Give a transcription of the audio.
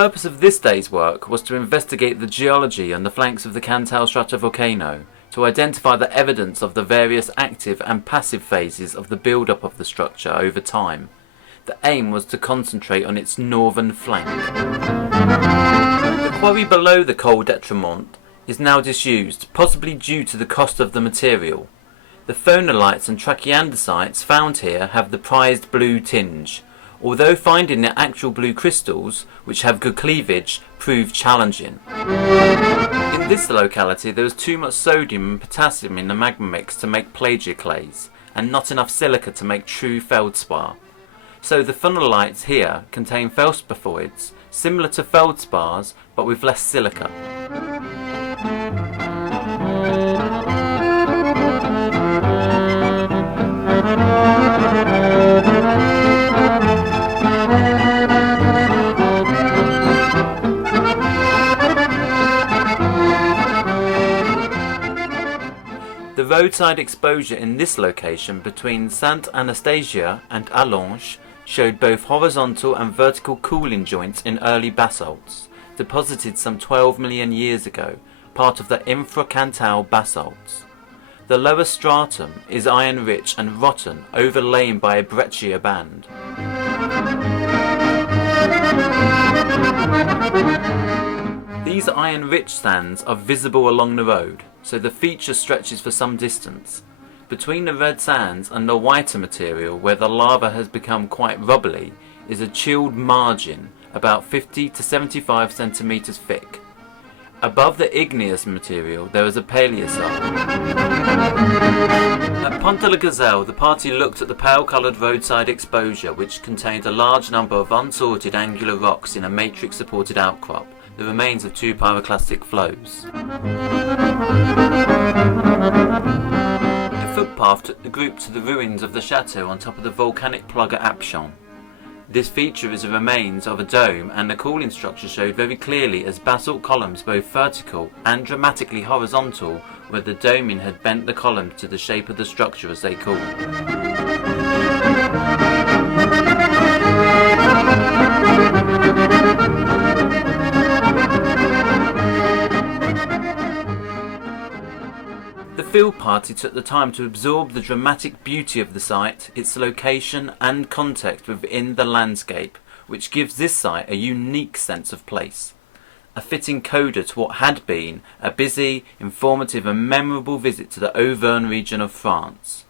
purpose of this day's work was to investigate the geology on the flanks of the Cantal stratovolcano, to identify the evidence of the various active and passive phases of the build-up of the structure over time. The aim was to concentrate on its northern flank. The quarry below the Col d'Etremont is now disused, possibly due to the cost of the material. The phonolites and trachyandesites found here have the prized blue tinge, although finding the actual blue crystals, which have good cleavage, proved challenging. In this locality there was too much sodium and potassium in the magma mix to make plagioclase, and not enough silica to make true feldspar. So the phonolites here contain felspathoids, similar to feldspars, but with less silica. The roadside exposure in this location between Sainte Anastasia and Allanche showed both horizontal and vertical cooling joints in early basalts, deposited some 12 million years ago, part of the infra-Cantal basalts. The lower stratum is iron-rich and rotten, overlain by a breccia band. These iron-rich sands are visible along the road, so the feature stretches for some distance. Between the red sands and the whiter material, where the lava has become quite rubbly, is a chilled margin about 50 to 75 centimeters thick. Above the igneous material there is a paleosol. At Pont de la Gazelle the party looked at the pale-coloured roadside exposure, which contained a large number of unsorted angular rocks in a matrix-supported outcrop, the remains of two pyroclastic flows. The footpath took the group to the ruins of the chateau on top of the volcanic plug at Apchon. This feature is the remains of a dome, and the cooling structure showed very clearly as basalt columns both vertical and dramatically horizontal, where the doming had bent the columns to the shape of the structure as they cooled. The field party took the time to absorb the dramatic beauty of the site, its location and context within the landscape, which gives this site a unique sense of place. A fitting coda to what had been a busy, informative and memorable visit to the Auvergne region of France.